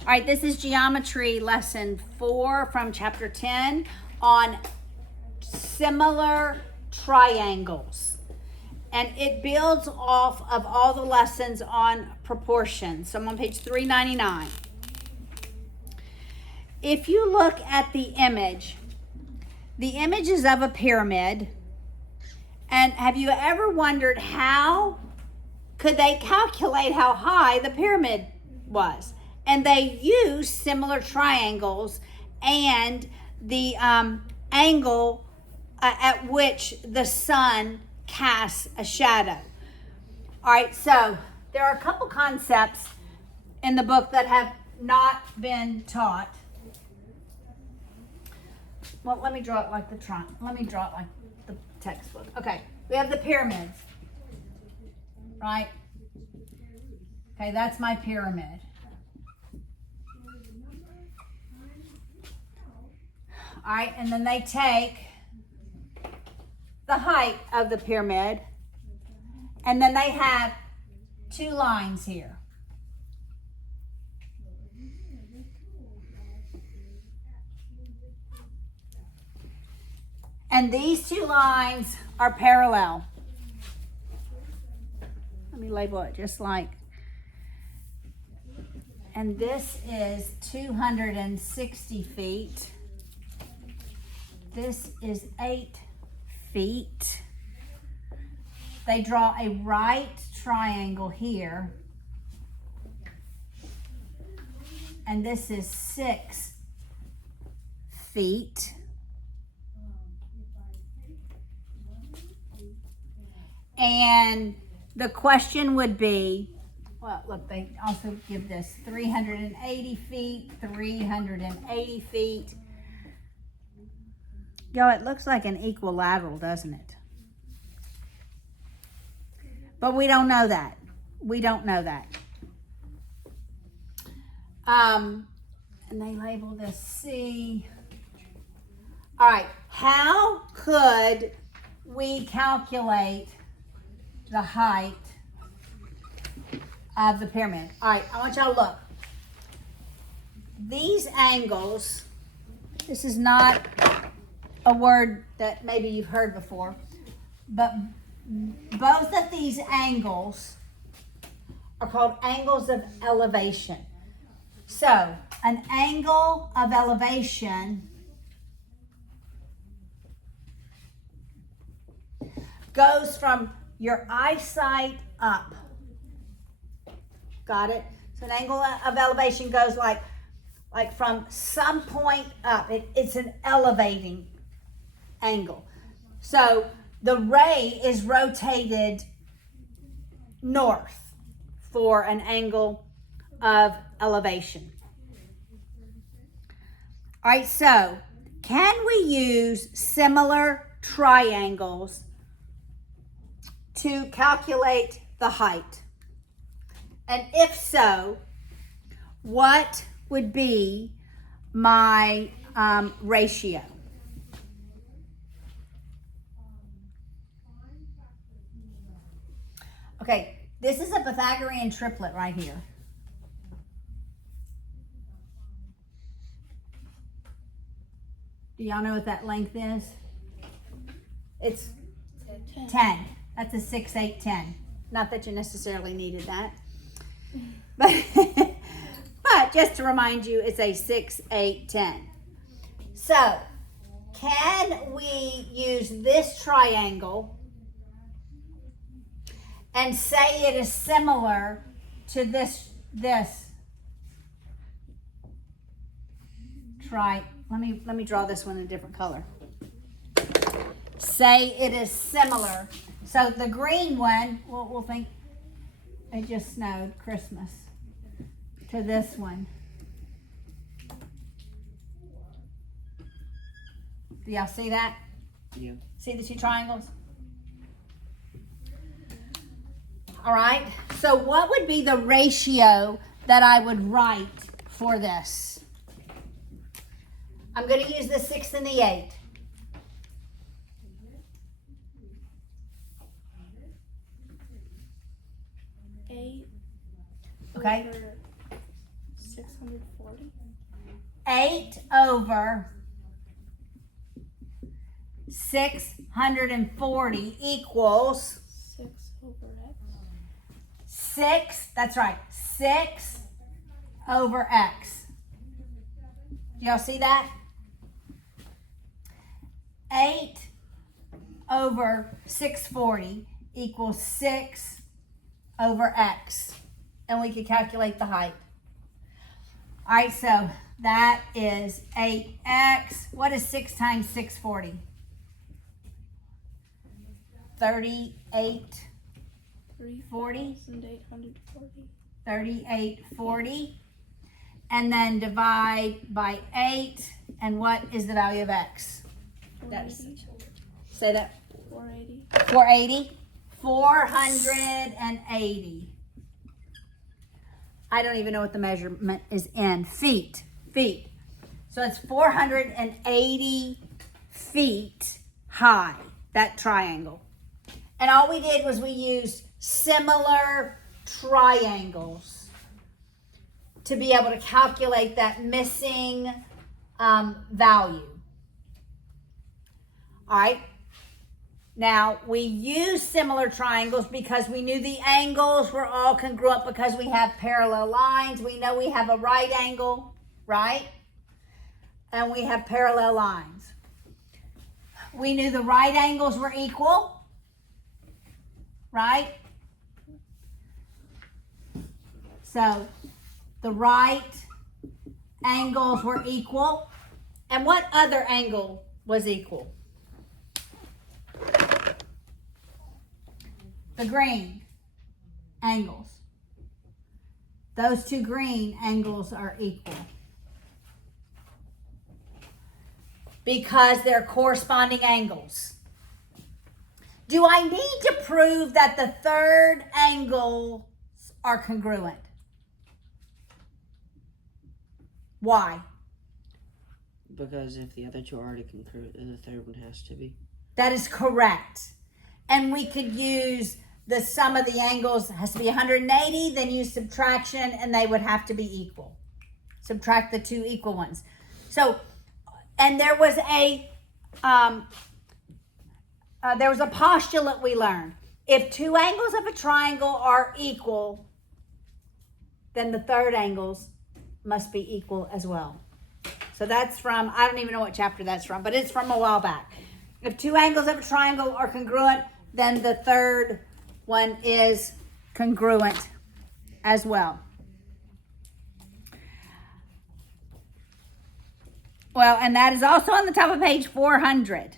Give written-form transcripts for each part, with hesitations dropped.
All right, this is geometry lesson 4 from chapter 10 on similar triangles. And it builds off of all the lessons on proportions. So I'm on page 399. If you look at the image is of a pyramid. And have you ever wondered how could they calculate how high the pyramid was? And they used similar triangles and the angle at which the sun casts a shadow. All right, so there are a couple concepts in the book that have not been taught. Well, let me draw it like the textbook. Okay, we have the pyramids, right? Okay, that's my pyramid. All right, and then they take the height of the pyramid, and then they have two lines here. And these two lines are parallel. Let me label it just like. And this is 260 feet. This is 8 feet. They draw a right triangle here. And this is 6 feet. And the question would be, well, look, they also give this 380 feet, 380 feet. Yo, it looks like an equilateral, doesn't it? But we don't know that. We don't know that. And they label this C. All right, how could we calculate the height of the pyramid? All right, I want y'all to look. These angles, this is not a word that maybe you've heard before, but both of these angles are called angles of elevation. So, an angle of elevation goes from your eyesight up. Got it? So an angle of elevation goes like from some point up. It's an elevating angle. So the ray is rotated north for an angle of elevation. All right, so can we use similar triangles to calculate the height? And if so, what would be my ratio? Okay, this is a Pythagorean triplet right here. Do y'all know what that length is? It's 10. That's a 6, 8, 10. Not that you necessarily needed that. But just to remind you, it's a 6, 8, 10. So, can we use this triangle and say it is similar to this? Let me draw this one in a different color. Say it is similar. So the green one, we'll think it just snowed, Christmas, to this one. Do y'all see that? Yeah. See the two triangles? All right. So what would be the ratio that I would write for this? I'm going to use the 6 and the 8. 8 Okay. over 6 640. 8 over 640 equals 6 over x. 6, that's right, 6 over x. Do y'all see that? 8 over 640 equals 6 over x. And we could calculate the height. All right, so that is 8x. What is 6 times 640? 38. 3,840. 3840. And then divide by 8. And what is the value of x? 480. Say that. 480. 480. 480. I don't even know what the measurement is in. Feet. So it's 480 feet high, that triangle. And all we did was we used similar triangles to be able to calculate that missing value. All right. Now, we use similar triangles because we knew the angles were all congruent because we have parallel lines. We know we have a right angle, right? And we have parallel lines. We knew the right angles were equal, right? So, the right angles were equal. And what other angle was equal? The green angles. Those two green angles are equal because they're corresponding angles. Do I need to prove that the third angles are congruent? Why? Because if the other two are already congruent, then the third one has to be. That is correct. And we could use the sum of the angles has to be 180, then use subtraction, and they would have to be equal. Subtract the two equal ones. So, and there was a postulate we learned. If two angles of a triangle are equal, then the third angles must be equal as well. So that's from, I don't even know what chapter that's from, but it's from a while back. If two angles of a triangle are congruent, then the third one is congruent as well. Well, and that is also on the top of page 400.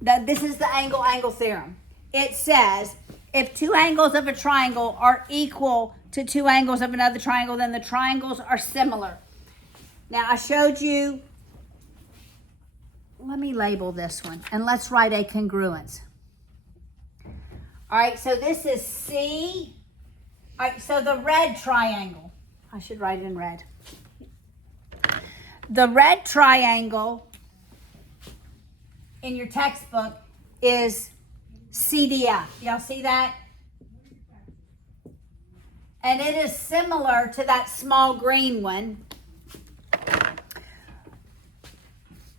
This is the angle theorem. It says if two angles of a triangle are equal to two angles of another triangle, then the triangles are similar. Now, I showed you. Let me label this one, and let's write a congruence. All right, so this is C. All right, so the red triangle. I should write it in red. The red triangle in your textbook is CDF. Y'all see that? And it is similar to that small green one.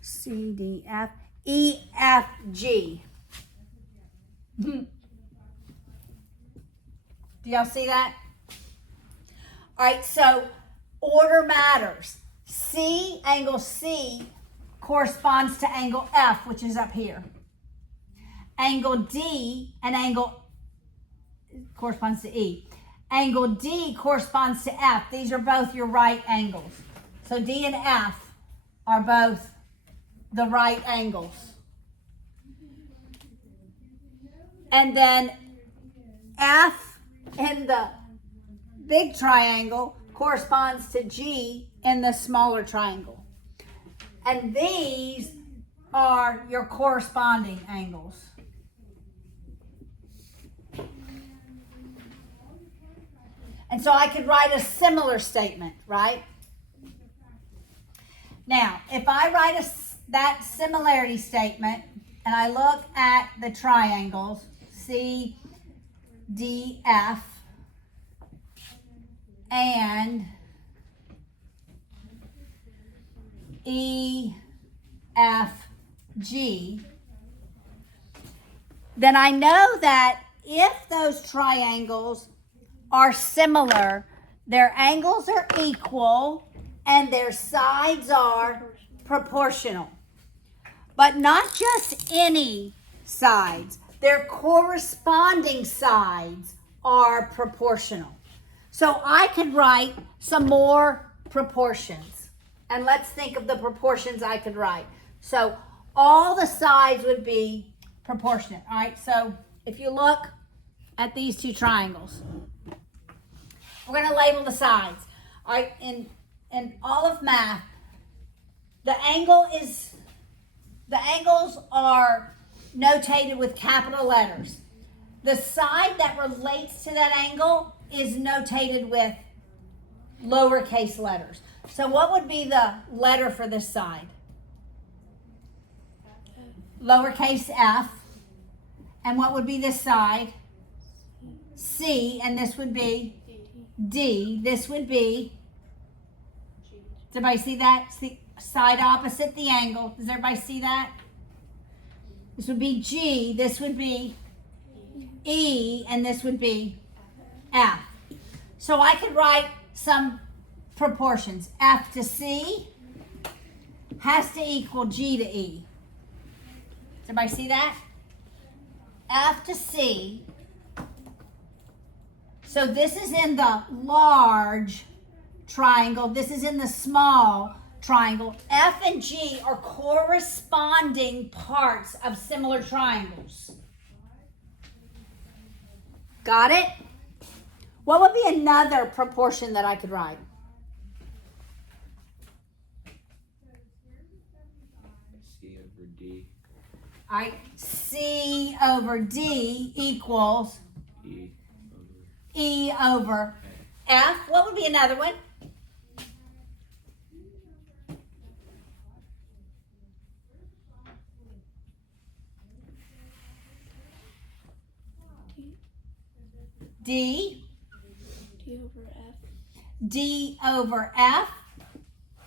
CDF, EFG. Do y'all see that? All right, so order matters. Angle C corresponds to angle F, which is up here. Angle D and angle corresponds to E. Angle D corresponds to F. These are both your right angles. So D and F are both the right angles. And then F in the big triangle corresponds to G in the smaller triangle. And these are your corresponding angles. And so I could write a similar statement, right? Now, if I write that similarity statement and I look at the triangles, C, D, F, and EFG, then I know that if those triangles are similar, their angles are equal and their sides are proportional. But not just any sides, their corresponding sides are proportional. So I could write some more proportions. And let's think of the proportions I could write. So all the sides would be proportionate. All right, so if you look at these two triangles, we're going to label the sides. All right, in all of math, the angles are notated with capital letters. The side that relates to that angle is notated with lowercase letters. So what would be the letter for this side? Lowercase f. And what would be this side? C. And this would be D. This would be, does everybody see that? It's the side opposite the angle. Does everybody see that? This would be G. This would be E. And this would be F. So I could write some proportions. F to C has to equal G to E. Does everybody see that? F to C. So this is in the large triangle. This is in the small triangle. F and G are corresponding parts of similar triangles. Got it? What would be another proportion that I could write? C over D. All right, C over D equals E over F. What would be another one? D. D over F D over F.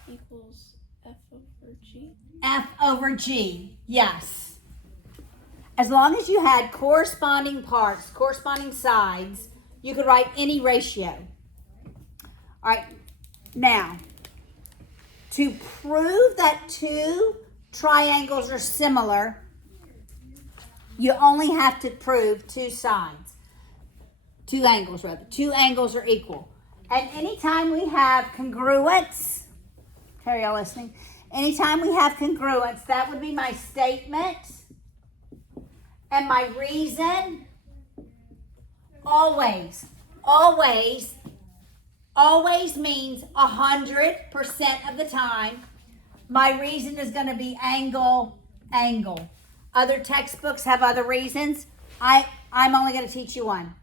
equals F over G. F over G. Yes. As long as you had corresponding parts, corresponding sides, you could write any ratio. All right. Now, to prove that two triangles are similar, you only have to prove two sides. Two angles, rather. Two angles are equal. And anytime we have congruence, are y'all listening? Anytime we have congruence, that would be my statement. And my reason, always means 100% of the time. My reason is going to be angle. Other textbooks have other reasons. I'm only going to teach you one.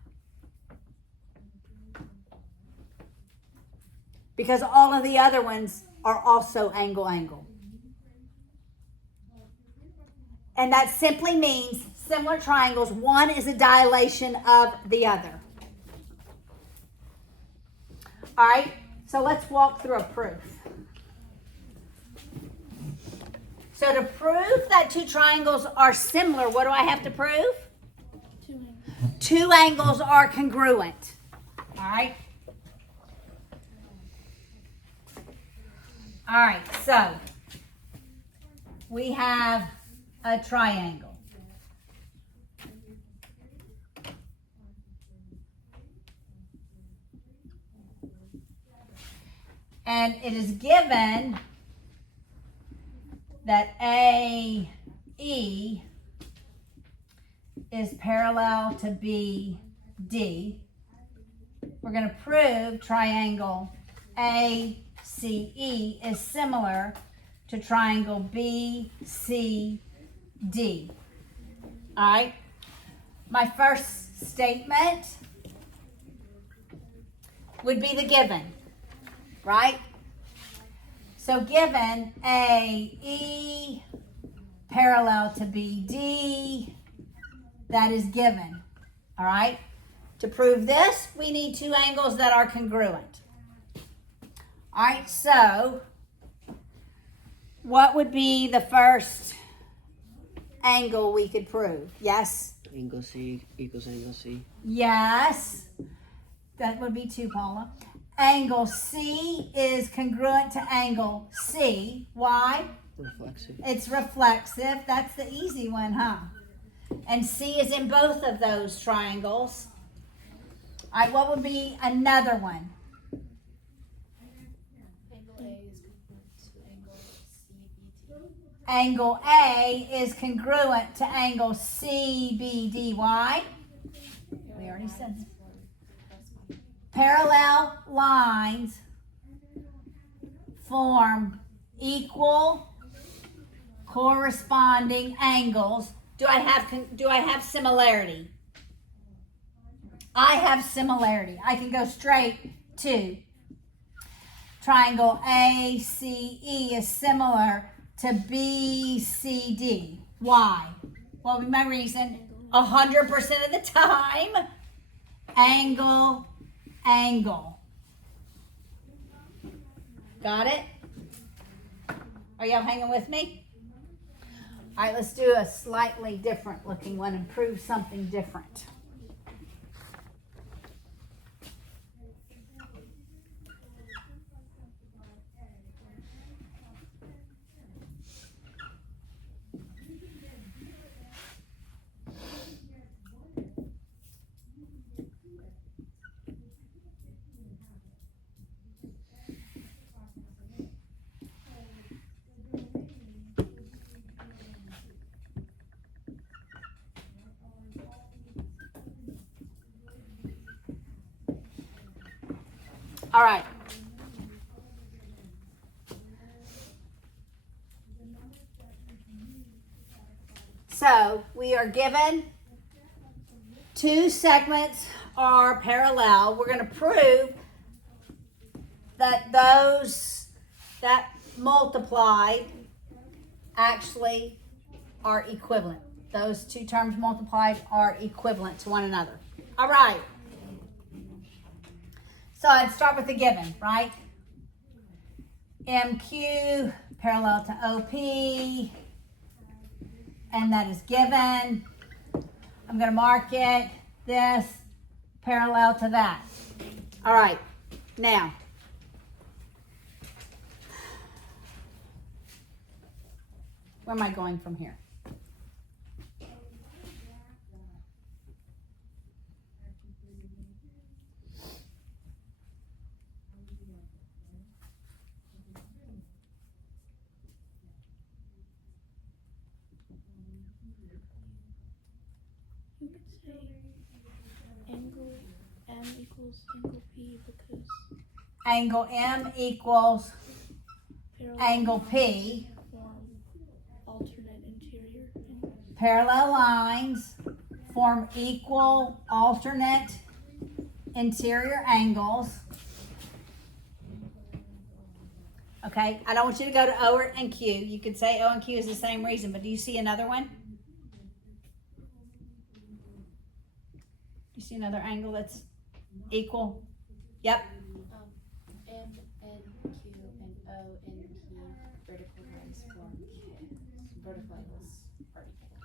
Because all of the other ones are also angle. And that simply means similar triangles, one is a dilation of the other. All right, so let's walk through a proof. So to prove that two triangles are similar, what do I have to prove? Two angles are congruent. All right. All right, so we have a triangle. And it is given that AE is parallel to BD. We're going to prove triangle ACE is similar to triangle BCD. All right. My first statement would be the given, right? So given AE parallel to BD, that is given. All right. To prove this, we need two angles that are congruent. All right, so what would be the first angle we could prove? Yes? Angle C equals angle C. Yes. That would be 2, Paula. Angle C is congruent to angle C. Why? Reflexive. It's reflexive. That's the easy one, huh? And C is in both of those triangles. All right, what would be another one? Angle A is congruent to angle CBD. Angle A is congruent to angle CBD. Why? We already said that. Parallel lines form equal corresponding angles. Do I have similarity? I have similarity. I can go straight to triangle ACE is similar to BCD. Why? What would be my reason? 100% of the time, angle. Got it? Are y'all hanging with me? All right, let's do a slightly different looking one and prove something different. All right. So we are given 2 segments are parallel. We're going to prove that those that multiplied actually are equivalent. Those 2 terms multiplied are equivalent to one another. All right. So I'd start with the given, right? MQ parallel to OP, and that is given. I'm going to mark it, this, parallel to that. All right, now, where am I going from here? You could say angle M equals angle P because Angle M equals parallel angle P. form alternate interior angles. Parallel lines form equal alternate interior angles. Okay, I don't want you to go to O and Q. You could say O and Q is the same reason, but do you see another one? You see another angle that's equal? Yep. M and Q and O and P vertical lines form vertical angles are equal.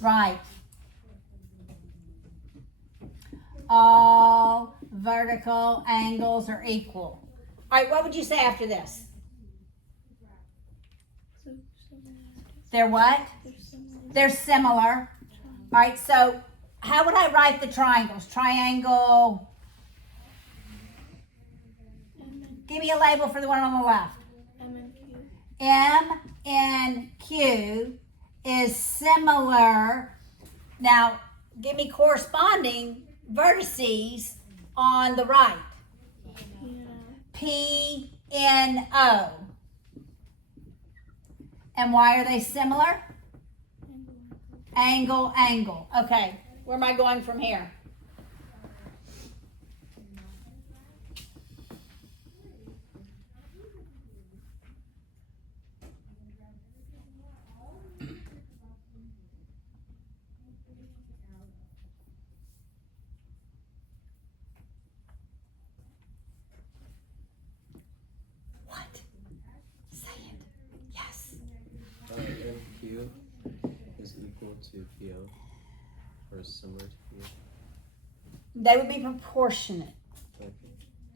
Right. All vertical angles are equal. All right, what would you say after this? So similarities. They're what? They're similar. They're similar. All right, so how would I write the triangles? Triangle. Give me a label for the one on the left. M and Q. M and Q is similar. Now, give me corresponding vertices on the right. P and O. And why are they similar? Angle. Okay, where am I going from here? to PO? Or similar to PO? They would be proportionate. Okay.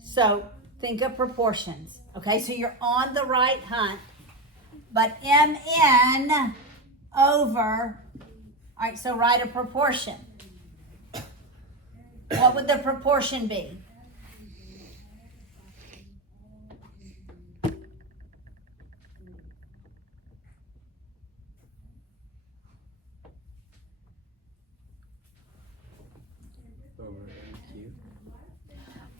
So think of proportions. Okay, so you're on the right hunt. But MN over, all right, so write a proportion. What would the proportion be? Over MQ.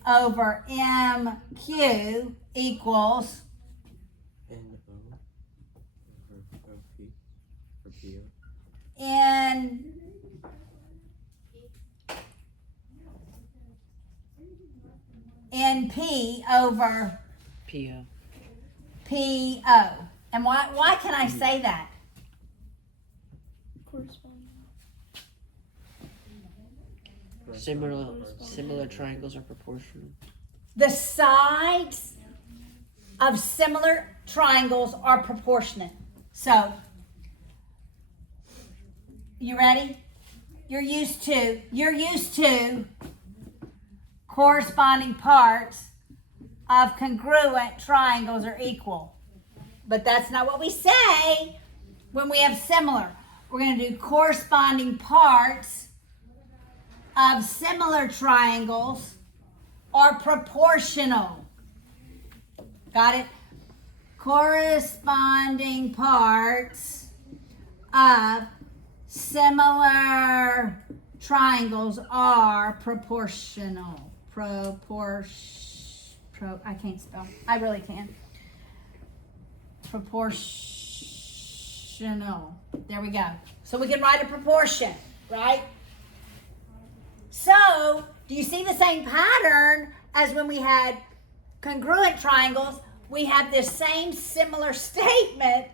Over MQ equals NO over OP for PO. N NP over PO. PO. And why can I say that? Corresponding. Similar triangles are proportional. The sides of similar triangles are proportionate. So, you ready? You're used to corresponding parts of congruent triangles are equal. But that's not what we say when we have similar. We're going to do corresponding parts of similar triangles are proportional. Got it? Corresponding parts of similar triangles are proportional. I can't spell. I really can. Proportional. There we go. So we can write a proportion, right? So, do you see the same pattern as when we had congruent triangles? We have this same similar statement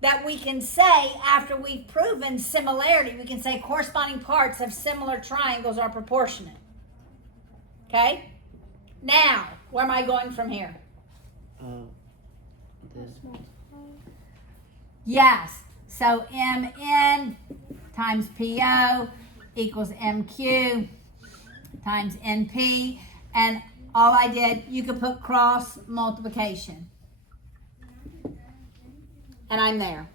that we can say after we've proven similarity. We can say corresponding parts of similar triangles are proportionate. Okay? Now, where am I going from here? Yes. So MN times PO equals MQ times NP. And all I did, you could put cross multiplication. And I'm there.